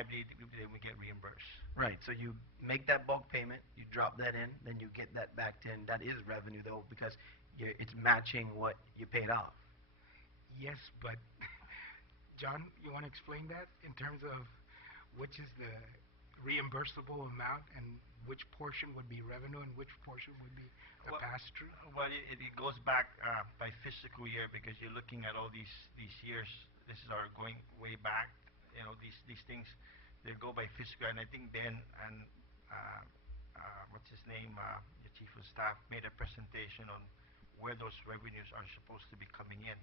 I believe they will get reimbursed. Right. So you make that bulk payment, you drop that in, then you get that back in. That is revenue though, because it's matching what you paid off. Yes, but John, you want to explain that in terms of which is the reimbursable amount and which portion would be revenue and which portion would be a Well, pass-through? well, it goes back by fiscal year because you're looking at all these years. This is our going way back. You know, these things, they go by fiscal. And I think Ben and what's his name, the chief of staff, made a presentation on where those revenues are supposed to be coming in.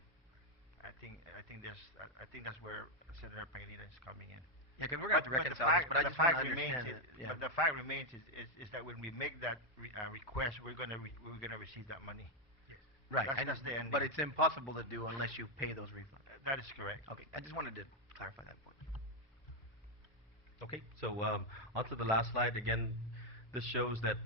I think that's where Senator Pangilinan is coming in. Yeah, because we're going to reconcile this, but I just want to understand it. Yeah. But the fact remains is that when we make that request, we're gonna receive that money. Yes. Right. That's the ending. But it's impossible to do unless you pay those refunds. That is correct. Okay, I just wanted to clarify that point. Okay, so onto the last slide. Again, this shows that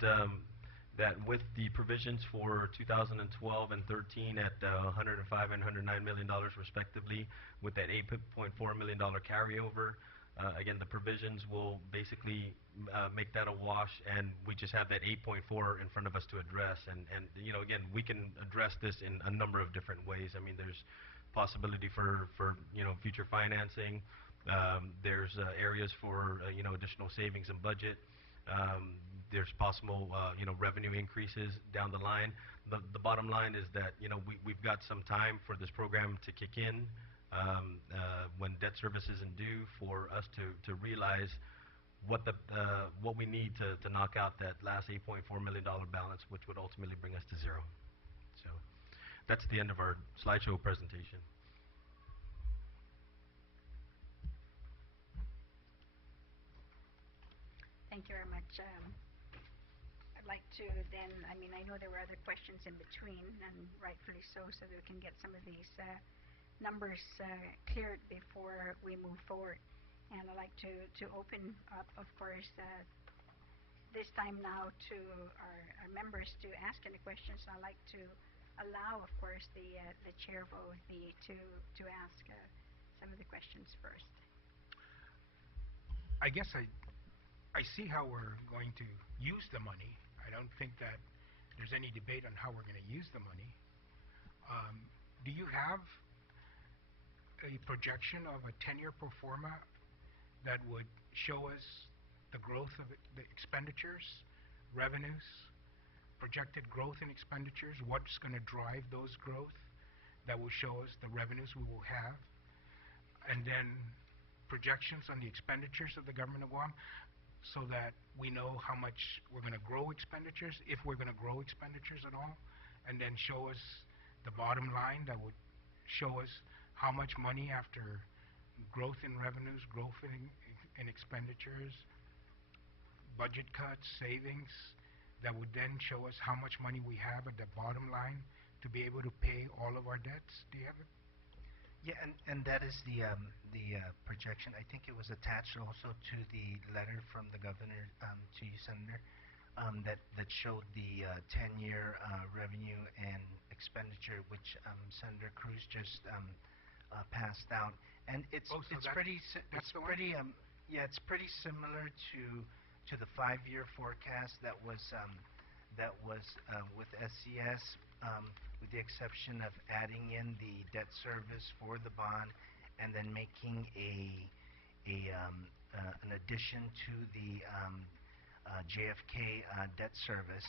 that with the provisions for 2012 and 13 at 105 and 109 million dollars respectively, with that 8.4 million dollar carryover, again the provisions will basically make that a wash, and we just have that 8.4 in front of us to address. And you know, again, we can address this in a number of different ways. I mean, there's possibility for you know, future financing. There's areas for you know, additional savings in budget. There's possible you know, revenue increases down the line. The bottom line is that, you know, we've got some time for this program to kick in when debt service isn't due, for us to realize what we need to knock out that last $8.4 million balance, which would ultimately bring us to zero. So that's the end of our slideshow presentation. Thank you very much. I'd like to then, I mean, I know there were other questions in between, and rightfully so that we can get some of these numbers cleared before we move forward. And I'd like to open up, of course, this time now to our members to ask any questions. I'd like to allow, of course, the chair of OFB to ask some of the questions first. I guess I see how we're going to use the money. I don't think that there's any debate on how we're going to use the money. Do you have a projection of a 10-year pro forma that would show us the growth of the expenditures, revenues, projected growth in expenditures, what's going to drive those growth that will show us the revenues we will have, and then projections on the expenditures of the government of Guam, so that we know how much we're going to grow expenditures, if we're going to grow expenditures at all, and then show us the bottom line that would show us how much money after growth in revenues, growth in expenditures, budget cuts, savings, that would then show us how much money we have at the bottom line to be able to pay all of our debts. Do you have it? Yeah, and that is the projection. I think it was attached also to the letter from the governor to you, Senator, that showed the 10-year revenue and expenditure, which Senator Cruz just passed out. And it's pretty similar to the 5-year forecast that was with SCS. With the exception of adding in the debt service for the bond, and then making an addition to the JFK debt service.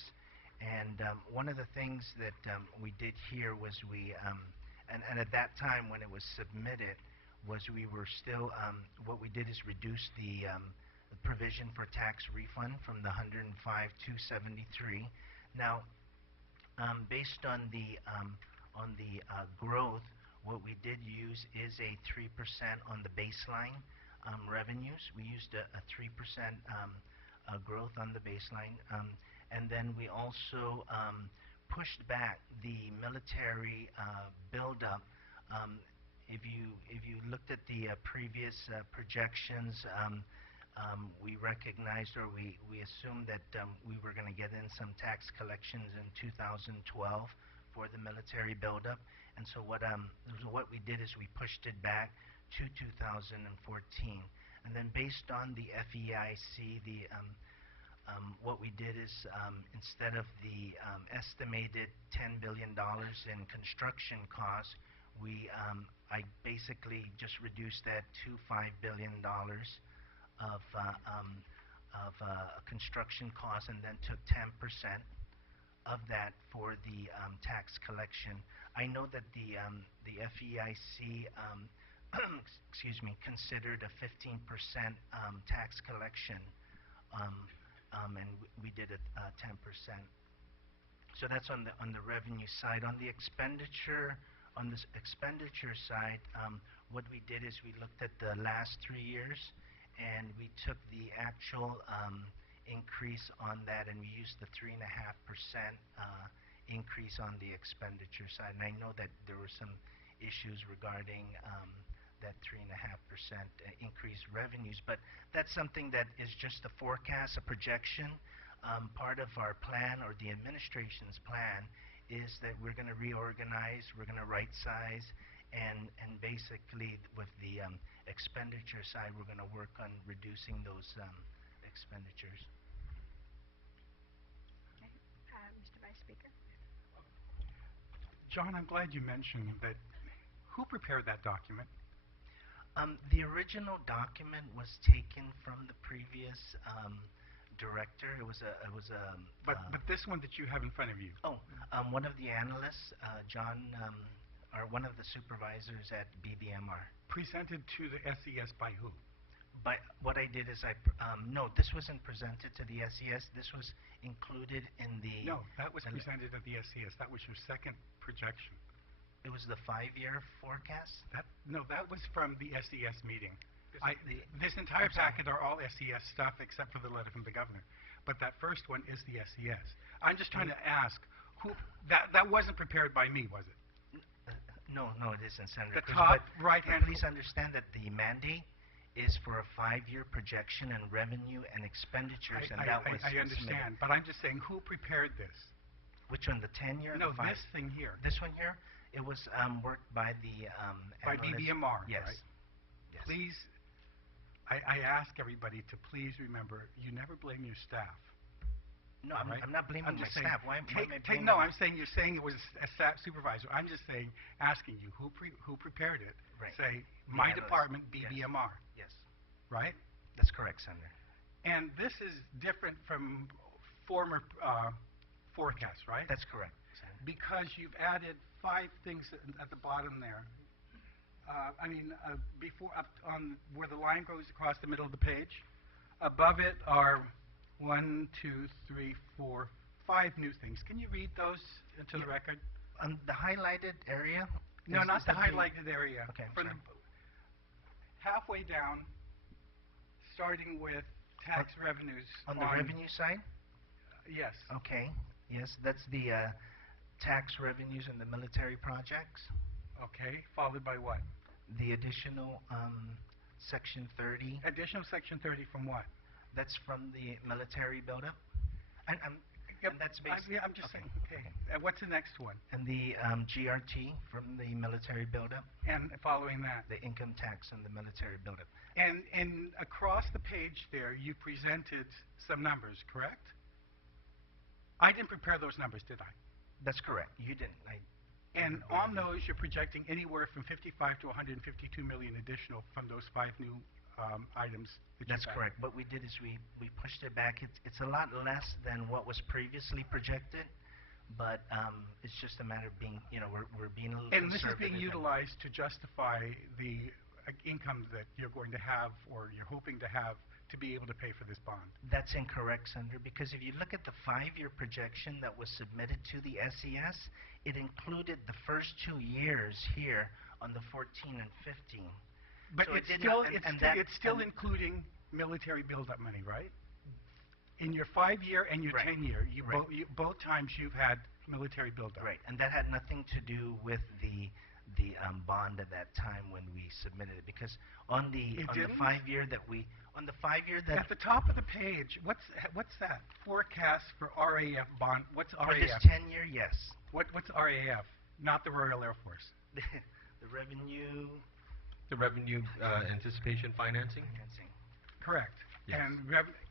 And one of the things that we did here was and at that time when it was submitted, was we were still, what we did is reduce the provision for tax refund from the 105 to 73. Now, based on the growth, what we did use is a 3% on the baseline revenues. We used a 3% growth on the baseline, and then we also pushed back the military buildup. If you looked at the previous projections, we recognized, or we assumed that we were going to get in some tax collections in 2012 for the military buildup, and so what we did is we pushed it back to 2014. And then based on the FEIC, what we did is instead of the estimated $10 billion in construction costs, I basically just reduced that to $5 billion of construction costs, and then took 10% of that for the tax collection. I know that the FEIC excuse me, considered a 15% tax collection, and we did it 10%. So that's on the revenue side. On the expenditure side, what we did is we looked at the last 3 years, and we took the actual increase on that, and we used the 3.5% increase on the expenditure side. And I know that there were some issues regarding that 3.5% increased revenues, but that's something that is just a forecast, a projection. Part of our plan, or the administration's plan, is that we're going to reorganize, we're going to right-size, and basically with the expenditure side, we're going to work on reducing those expenditures. Okay. Mr. Vice Speaker. John, I'm glad you mentioned that. Who prepared that document? The original document was taken from the previous director. It was a. But this one that you have in front of you. Oh, one of the analysts, John, or one of the supervisors at BBMR. Presented to the SES by who? But what I did is no, this wasn't presented to the SES. This was included in the. No, that was presented at the SES. That was your second projection. It was the 5-year forecast? No, that was from the SES meeting. This entire packet are all SES stuff except for the letter from the governor. But that first one is the SES. I'm just trying to ask, that wasn't prepared by me, was it? No, it isn't, Senator. The top right-hand. Please understand that the mandate is for a 5-year projection and revenue and expenditures, and that was I understand, but I'm just saying, who prepared this? Which one, the 10-year? No, this thing here. This one here? It was worked by the by BBMR, yes. Right? Yes. Please, I ask everybody to please remember, you never blame your staff. No, right? I'm not blaming my staff. Why am I blaming? No, I'm saying you're saying it was a staff supervisor. I'm just saying, asking you, who prepared it? Right. Say, The my analyst. department, BBMR. Yes. Right? That's correct, Senator. And this is different from former forecasts, right? That's correct, Senator. Because you've added 5 things at the bottom there. Before, up on where the line goes across the middle of the page, above it are 1, 2, 3, 4, 5 new things. Can you read those into the record? The highlighted area? No, not the highlighted area. Okay, I'm From sorry. halfway down, starting with tax revenues. On the revenue side? Yes. Okay. Yes, that's the tax revenues and the military projects. Okay, followed by what? The additional Section 30. Additional Section 30 from what? That's from the military buildup. And that's basically. I'm just saying. Okay. What's the next one? And the GRT from the military buildup. And following that? The income tax and the military buildup. And across the page there, you presented some numbers, correct? I didn't prepare those numbers, did I? That's correct. You didn't. And on those, you're projecting anywhere from 55 to 152 million additional from those 5 new items. That's correct. What we did is we pushed it back. It's a lot less than what was previously projected, but it's just a matter of being, we're being a little conservative. And this is being utilized to justify the income that you're going to have, or you're hoping to have, to be able to pay for this bond. That's incorrect, Senator, because if you look at the 5-year projection that was submitted to the SES, it included the first 2 years here on the 14 and 15. But so it's still including military buildup money, right? In your 5-year and your 10-year, both times you've had military buildup. Right, and that had nothing to do with the bond at that time when we submitted it, because on the 5-year that at the top of the page, what's that forecast for RAF bond? What's RAF? For this 10-year, yes. What's RAF? Not the Royal Air Force. The revenue. The revenue anticipation financing. Correct. Yes. And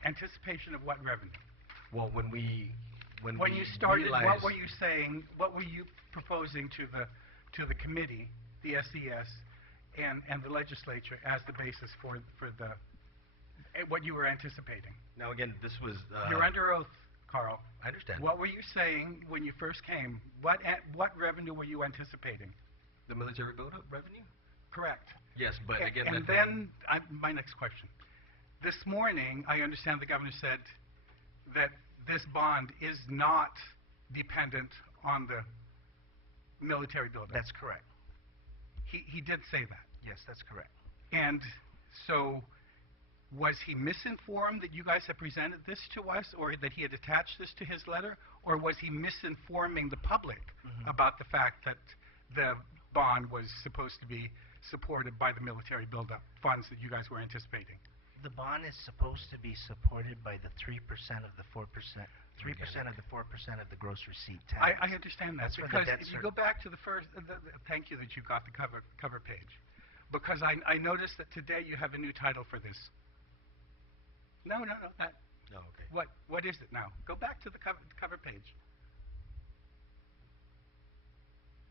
anticipation of what revenue? Well, when we When you started, what realized- were you saying, what were you proposing to the committee, the SES, and the legislature as the basis for the, what you were anticipating? Now again, this was. You're under oath, Carl. I understand. What were you saying when you first came? What revenue were you anticipating? The military buildup revenue? Correct. Yes, but again. And then, my next question. This morning, I understand the governor said that this bond is not dependent on the military buildup. That's correct. He did say that. Yes, that's correct. And so, was he misinformed that you guys had presented this to us, or that he had attached this to his letter, or was he misinforming the public about the fact that the bond was supposed to be supported by the military buildup funds that you guys were anticipating? The bond is supposed to be supported by the 3% of the 4%, 3% of the 4% of the gross receipt tax. I understand that, That's where the because debt if you go back to the first, thank you that you got the cover page, because I noticed that today you have a new title for this. No, that, Oh, okay. what is it now? Go back to the cover page.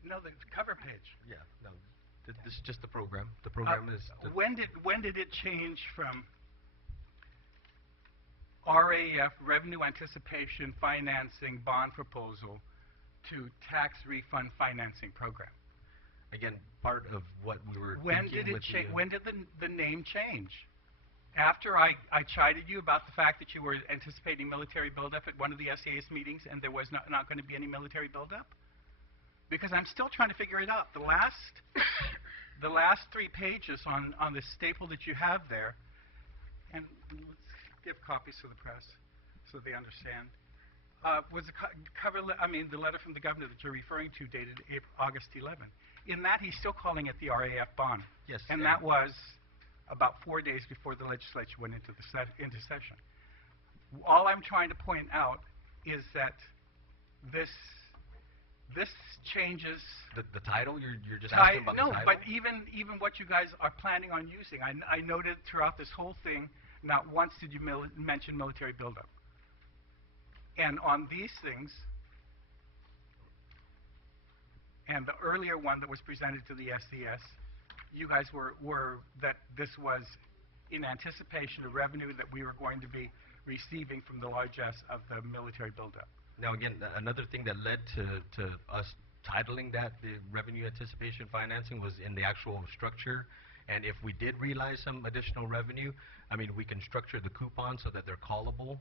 No, the cover page. Yeah. No. This is just the program. The program is. When did it change from RAF, Revenue Anticipation Financing Bond Proposal, to Tax Refund Financing Program? Again, part of what we were. When thinking did it with change? the, When did the name change? After I chided you about the fact that you were anticipating military buildup at one of the SES meetings, and there was not going to be any military buildup? Because I'm still trying to figure it out. The last 3 pages on the staple that you have there, and let's give copies to the press so they understand. Was the letter from the governor that you're referring to, dated August 11. In that, he's still calling it the RAF bond. Yes. And that was about 4 days before the legislature went into session. All I'm trying to point out is that this changes. The title. You're just asking about the title. No, but even what you guys are planning on using, I noted throughout this whole thing, not once did you mention military buildup. And on these things, and the earlier one that was presented to the SES, you guys were that this was in anticipation of revenue that we were going to be receiving from the largesse of the military buildup. Now again, another thing that led to us titling that the revenue anticipation financing was in the actual structure. And if we did realize some additional revenue, I mean, we can structure the coupons so that they're callable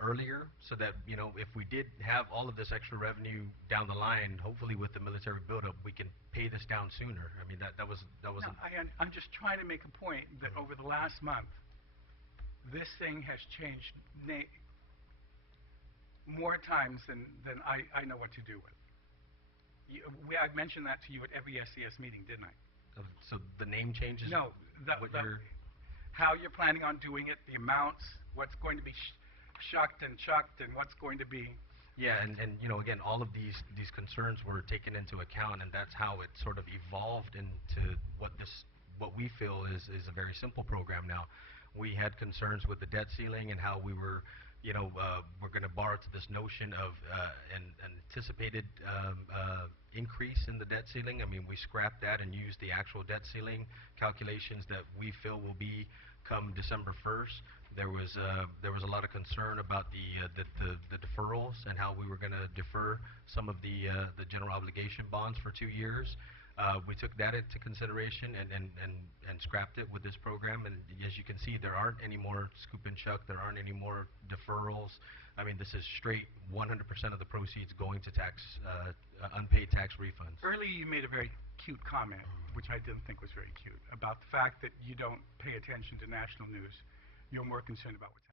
earlier, so that, you know, if we did have all of this extra revenue down the line, hopefully with the military buildup, we can pay this down sooner. I mean, that was. No, I'm just trying to make a point that over the last month, this thing has changed more times than I know what to do with. I mentioned that to you at every SES meeting, didn't I? So the name changes? No, how you're planning on doing it, the amounts, what's going to be shucked and chucked, and what's going to be. Yeah, and you know, again, all of these concerns were taken into account, and that's how it sort of evolved into what we feel is a very simple program now. We had concerns with the debt ceiling and how we were, you know, we're going to borrow to this notion of an anticipated increase in the debt ceiling. I mean, we scrapped that and used the actual debt ceiling calculations that we feel will be come December 1st. There was a lot of concern about the deferrals and how we were going to defer some of the general obligation bonds for 2 years. We took that into consideration and scrapped it with this program. And as you can see, there aren't any more scoop and chuck. There aren't any more deferrals. I mean, this is straight 100% of the proceeds going to unpaid tax refunds. Earlier, you made a very cute comment, which I didn't think was very cute, about the fact that you don't pay attention to national news. You're more concerned about what's